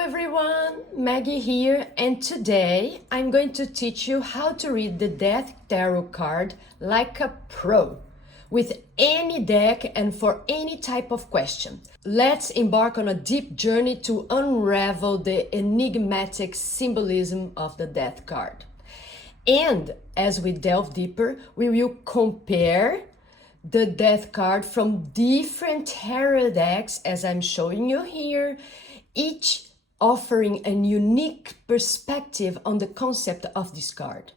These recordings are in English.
everyone, Maggie here, and today I'm going to teach you how to read the Death Tarot card like a pro, with any deck and for any type of question. Let's embark on a deep journey to unravel the enigmatic symbolism of the Death card. And as we delve deeper, we will compare the Death card from different tarot decks, as I'm showing you here, each offering a unique perspective on the concept of this card.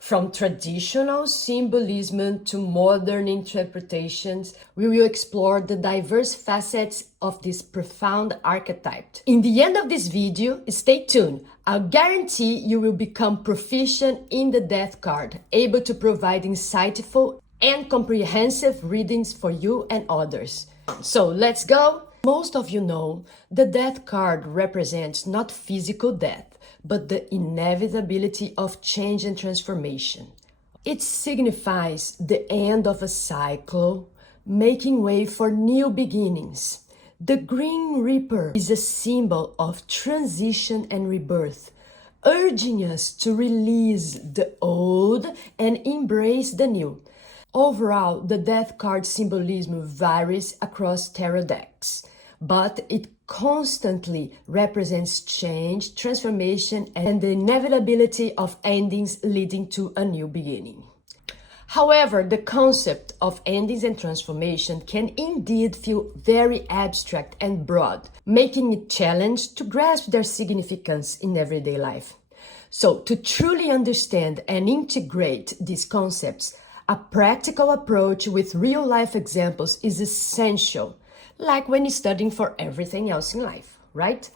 From traditional symbolism to modern interpretations, we will explore the diverse facets of this profound archetype. In the end of this video, stay tuned. I'll guarantee you will become proficient in the Death card, able to provide insightful and comprehensive readings for you and others. So let's go! Most of you know the Death card represents not physical death, but the inevitability of change and transformation. It signifies the end of a cycle, making way for new beginnings. The Green Reaper is a symbol of transition and rebirth, urging us to release the old and embrace the new. Overall, the Death card symbolism varies across tarot decks, but it constantly represents change, transformation, and the inevitability of endings leading to a new beginning. However, the concept of endings and transformation can indeed feel very abstract and broad, making it challenging to grasp their significance in everyday life. So, to truly understand and integrate these concepts, a practical approach with real-life examples is essential, like when you're studying for everything else in life, right?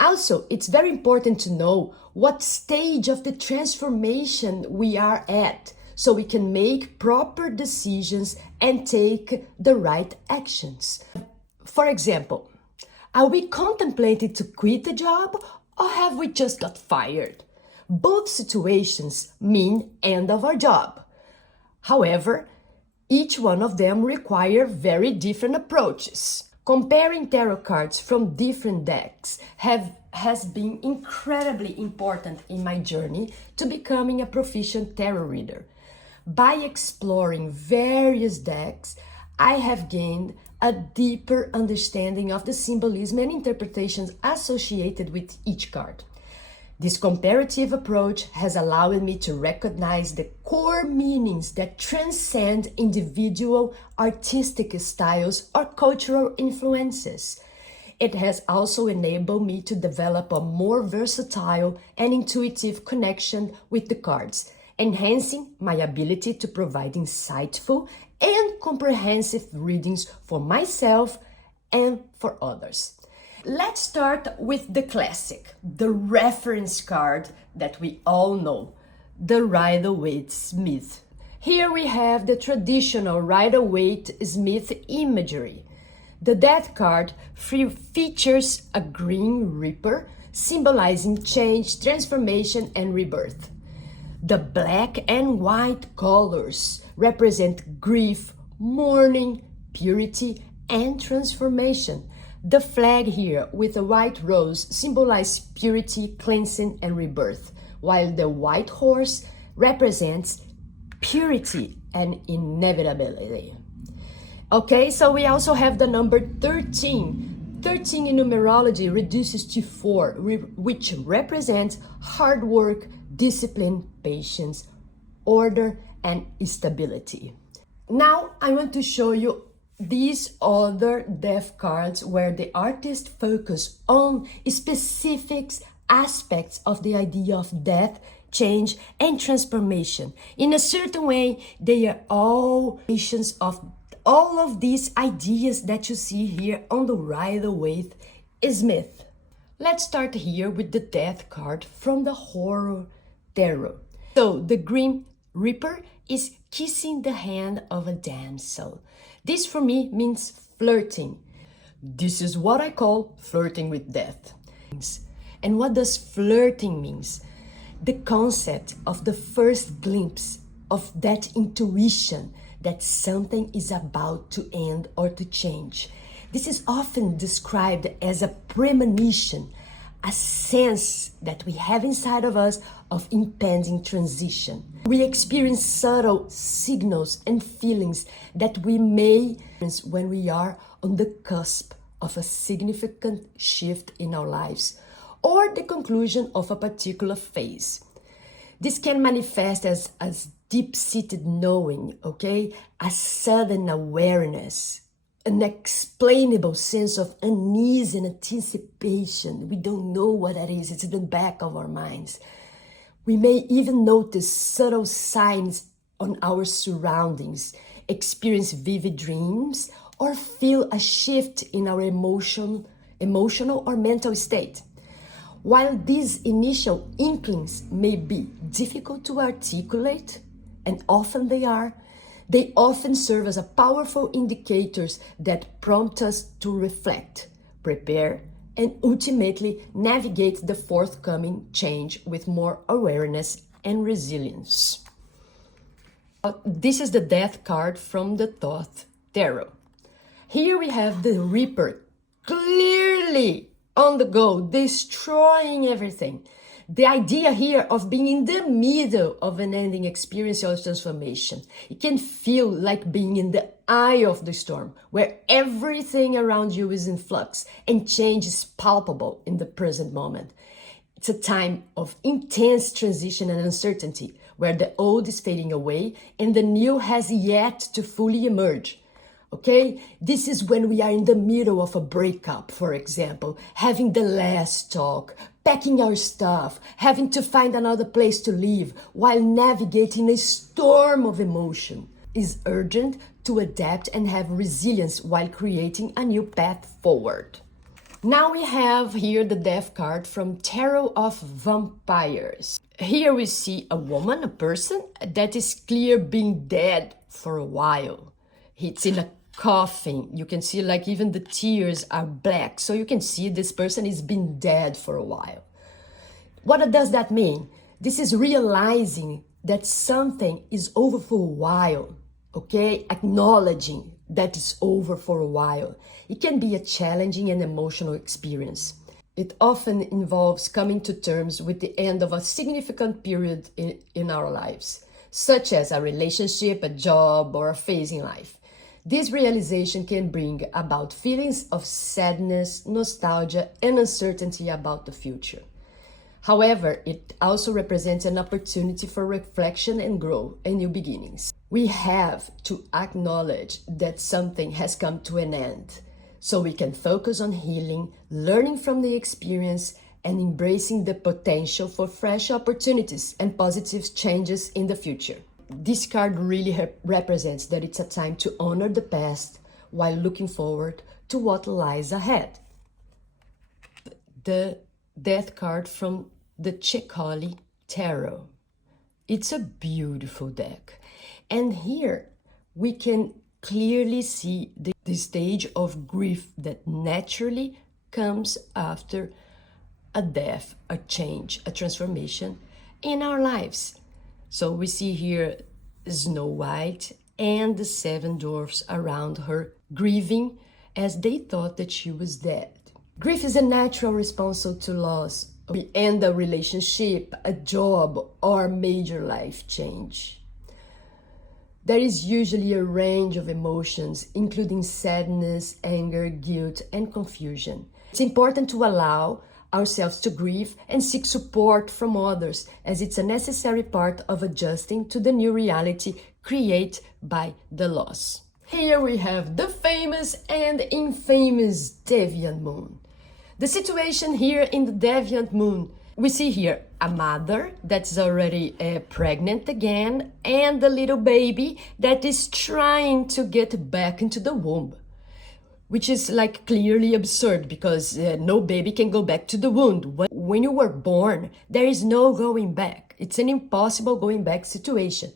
Also, it's very important to know what stage of the transformation we are at, so we can make proper decisions and take the right actions. For example, are we contemplating to quit the job, or have we just got fired? Both situations mean end of our job. However, each one of them require very different approaches. Comparing tarot cards from different decks has been incredibly important in my journey to becoming a proficient tarot reader. By exploring various decks, I have gained a deeper understanding of the symbolism and interpretations associated with each card. This comparative approach has allowed me to recognize the core meanings that transcend individual artistic styles or cultural influences. It has also enabled me to develop a more versatile and intuitive connection with the cards, enhancing my ability to provide insightful and comprehensive readings for myself and for others. Let's start with the classic, the reference card that we all know, the Rider-Waite-Smith. Here we have the traditional Rider-Waite-Smith imagery. The Death card features a Green Reaper, symbolizing change, transformation, and rebirth. The black and white colors represent grief, mourning, purity, and transformation. The flag here with a white rose symbolizes purity, cleansing, and rebirth, while the white horse represents purity and inevitability. Okay, so we also have the number 13. 13 in numerology reduces to 4, which represents hard work, discipline, patience, order, and stability. Now I want to show you these other death cards where the artist focus on specific aspects of the idea of death, change, and transformation. In a certain way, they are all versions of all of these ideas that you see here on the Rider-Waite-Smith. Let's start here with the Death card from the Horror Tarot. So the Green Reaper is kissing the hand of a damsel. This for me means flirting. This is what I call flirting with death. And what does flirting means? The concept of the first glimpse of that intuition that something is about to end or to change. This is often described as a premonition, a sense that we have inside of us of impending transition. We experience subtle signals and feelings that we may experience when we are on the cusp of a significant shift in our lives or the conclusion of a particular phase. This can manifest as deep-seated knowing, okay? A sudden awareness, an explainable sense of unease and anticipation. We don't know what that is. It's in the back of our minds. We may even notice subtle signs on our surroundings, experience vivid dreams, or feel a shift in our emotional or mental state. While these initial inklings may be difficult to articulate, and often they are, they often serve as a powerful indicators that prompt us to reflect, prepare, and ultimately navigate the forthcoming change with more awareness and resilience. This is the Death card from the Thoth Tarot. Here we have the Reaper clearly on the go, destroying everything. The idea here of being in the middle of an ending experience or transformation. It can feel like being in the eye of the storm, where everything around you is in flux and change is palpable in the present moment. It's a time of intense transition and uncertainty, where the old is fading away and the new has yet to fully emerge. Okay, this is when we are in the middle of a breakup, for example, having the last talk, packing our stuff, having to find another place to live while navigating a storm of emotion. It's urgent to adapt and have resilience while creating a new path forward. Now we have here the Death card from Tarot of Vampyres. Here we see a woman, a person that is clear being dead for a while. It's in a coffin. You can see like even the tears are black. So you can see this person has been dead for a while. What does that mean? This is realizing that something is over for a while, okay? Acknowledging that it's over for a while. It can be a challenging and emotional experience. It often involves coming to terms with the end of a significant period in our lives, such as a relationship, a job, or a phase in life. This realization can bring about feelings of sadness, nostalgia, and uncertainty about the future. However, it also represents an opportunity for reflection and growth and new beginnings. We have to acknowledge that something has come to an end, so we can focus on healing, learning from the experience, and embracing the potential for fresh opportunities and positive changes in the future. This card really represents that it's a time to honor the past while looking forward to what lies ahead. The Death card from the Ceccoli Tarot. It's a beautiful deck. And here we can clearly see the stage of grief that naturally comes after a death, a change, a transformation in our lives. So we see here Snow White and the 7 dwarfs around her grieving as they thought that she was dead. Grief is a natural response to loss, we end a relationship, a job, or major life change. There is usually a range of emotions, including sadness, anger, guilt, and confusion. It's important to allow ourselves to grieve and seek support from others, as it's a necessary part of adjusting to the new reality created by the loss. Here we have the famous and infamous Deviant Moon. The situation here in the Deviant Moon, we see here a mother that's already pregnant again and a little baby that is trying to get back into the womb, which is like clearly absurd because no baby can go back to the womb. When you were born, there is no going back. It's an impossible going back situation.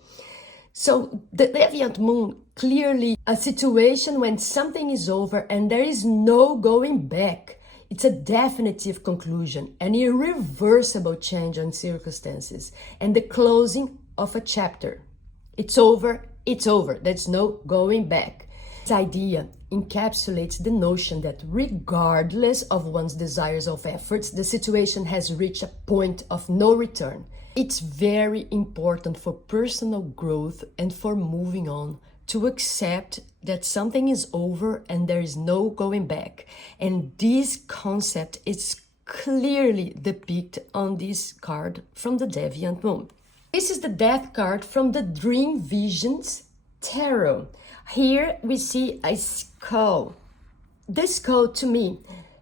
So the Deviant Moon, clearly a situation when something is over and there is no going back. It's a definitive conclusion, an irreversible change in circumstances, and the closing of a chapter. It's over, there's no going back. This idea encapsulates the notion that regardless of one's desires or efforts, the situation has reached a point of no return. It's very important for personal growth and for moving on to accept that something is over and there is no going back. And this concept is clearly depicted on this card from the Deviant Moon. This is the Death card from the Dream Visions Tarot. Here we see a skull. This skull to me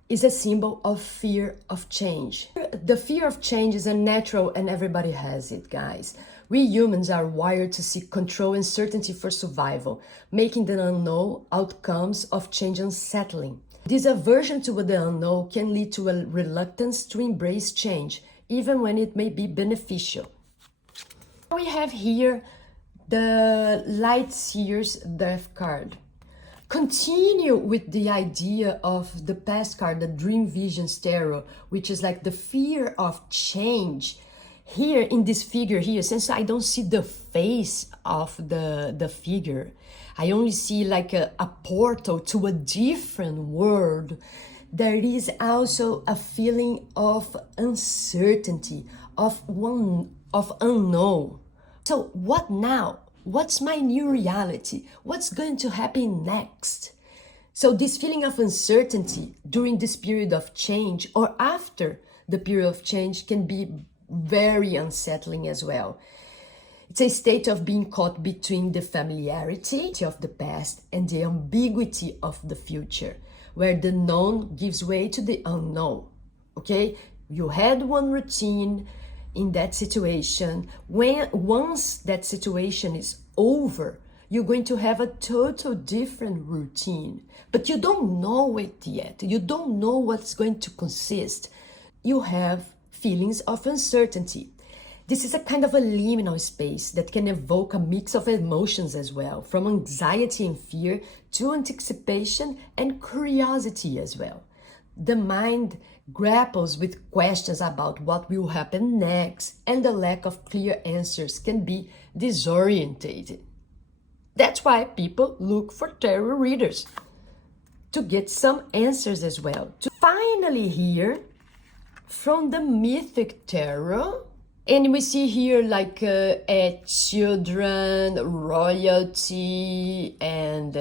is a symbol of fear of change. The fear of change is unnatural and everybody has it, guys. We humans are wired to seek control and certainty for survival, making the unknown outcomes of change unsettling. This aversion to the unknown can lead to a reluctance to embrace change, even when it may be beneficial. We have here the Light Seer's Death card. Continue with the idea of the past card, the Dream Visions Tarot, which is like the fear of change. Here in this figure here, since I don't see the face of the figure, I only see like a portal to a different world. There is also a feeling of uncertainty, of unknown. So what now? What's my new reality? What's going to happen next? So this feeling of uncertainty during this period of change or after the period of change can be very unsettling as well. It's a state of being caught between the familiarity of the past and the ambiguity of the future, where the known gives way to the unknown. Okay? You had one routine in that situation. Once that situation is over, you're going to have a total different routine, but you don't know it yet. You don't know what's going to consist. You have feelings of uncertainty. This is a kind of a liminal space that can evoke a mix of emotions as well, from anxiety and fear to anticipation and curiosity as well. The mind grapples with questions about what will happen next, and the lack of clear answers can be disorientated. That's why people look for tarot readers, to get some answers as well. Finally here, from the Mythic Tarot, and we see here like children, royalty, and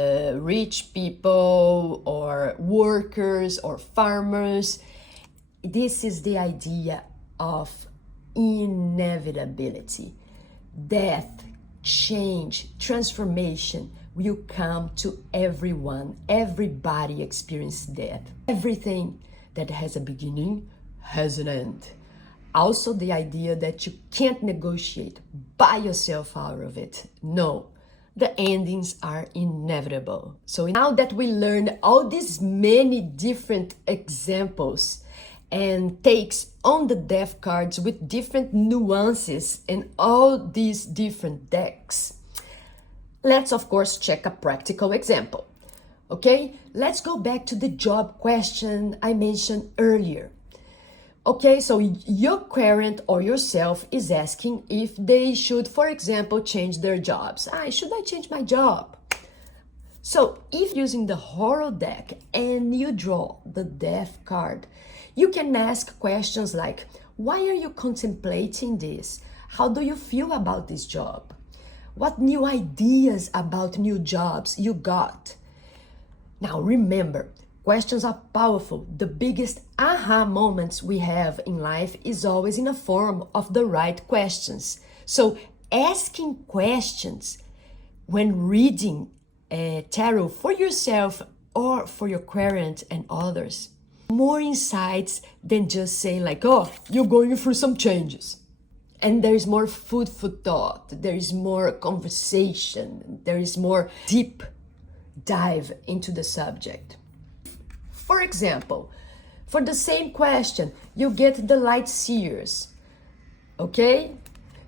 rich people, or workers, or farmers. This is the idea of inevitability. Death, change, transformation will come to everyone. Everybody experiences death. Everything that has a beginning has an end. Also the idea that you can't negotiate, buy yourself out of it. No, the endings are inevitable. So now that we learned all these many different examples and takes on the death cards with different nuances and all these different decks, let's of course check a practical example. Okay, let's go back to the job question I mentioned earlier. Okay, so your parent or yourself is asking if they should, for example, change their jobs. Should I change my job? So if using the Horror deck and you draw the Death card, you can ask questions like, why are you contemplating this? How do you feel about this job? What new ideas about new jobs you got? Now remember, questions are powerful. The biggest aha moments we have in life is always in the form of the right questions. So asking questions when reading tarot for yourself or for your parent and others, more insights than just saying like, oh, you're going through some changes. And there is more food for thought. There is more conversation. There is more deep dive into the subject. For example, for the same question, you get the Light Seers, okay?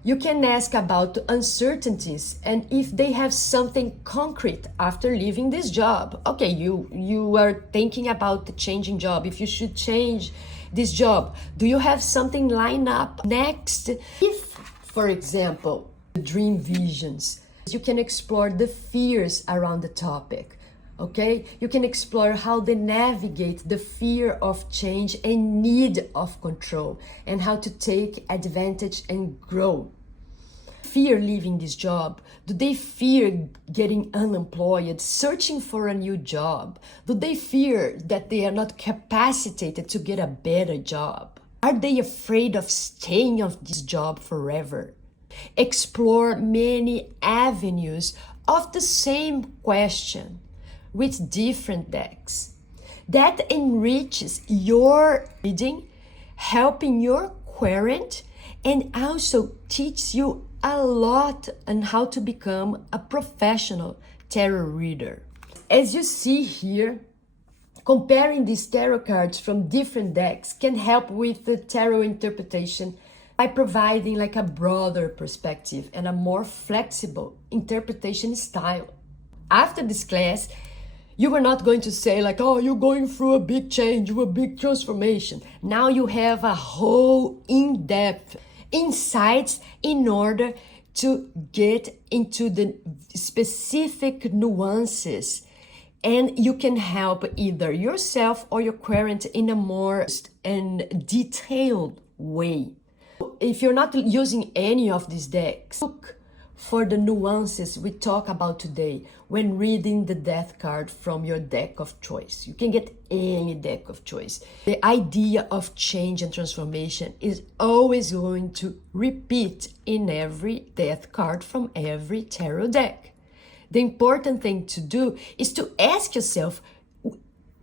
You can ask about uncertainties and if they have something concrete after leaving this job. Okay, you are thinking about the changing job, if you should change this job. Do you have something lined up next? If, for example, the dream visions, you can explore the fears around the topic. okay? You can explore how they navigate the fear of change and need of control, and how to take advantage and grow. Fear leaving this job? Do they fear getting unemployed, searching for a new job? Do they fear that they are not capacitated to get a better job? Are they afraid of staying on this job forever? Explore many avenues of the same question with different decks. That enriches your reading, helping your querent, and also teaches you a lot on how to become a professional tarot reader. As you see here, comparing these tarot cards from different decks can help with the tarot interpretation by providing like a broader perspective and a more flexible interpretation style. After this class, you are not going to say like, oh, you're going through a big change, a big transformation. Now you have a whole in-depth insights in order to get into the specific nuances, and you can help either yourself or your querent in a more and detailed way. If you're not using any of these decks, look for the nuances we talk about today when reading the death card from your deck of choice. You can get any deck of choice. The idea of change and transformation is always going to repeat in every death card from every tarot deck. The important thing to do is to ask yourself,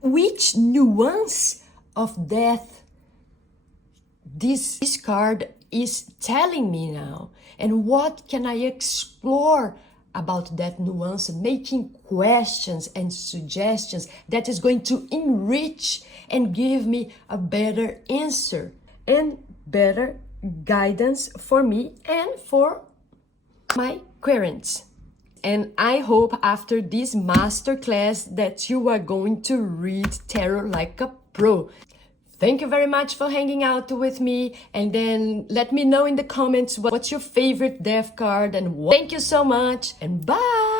which nuance of death this card is telling me now, and what can I explore about that nuance, making questions and suggestions that is going to enrich and give me a better answer and better guidance for me and for my querents. And I hope after this masterclass that you are going to read tarot like a pro. Thank you very much for hanging out with me, and then let me know in the comments what's your favorite death card, and thank you so much, and bye!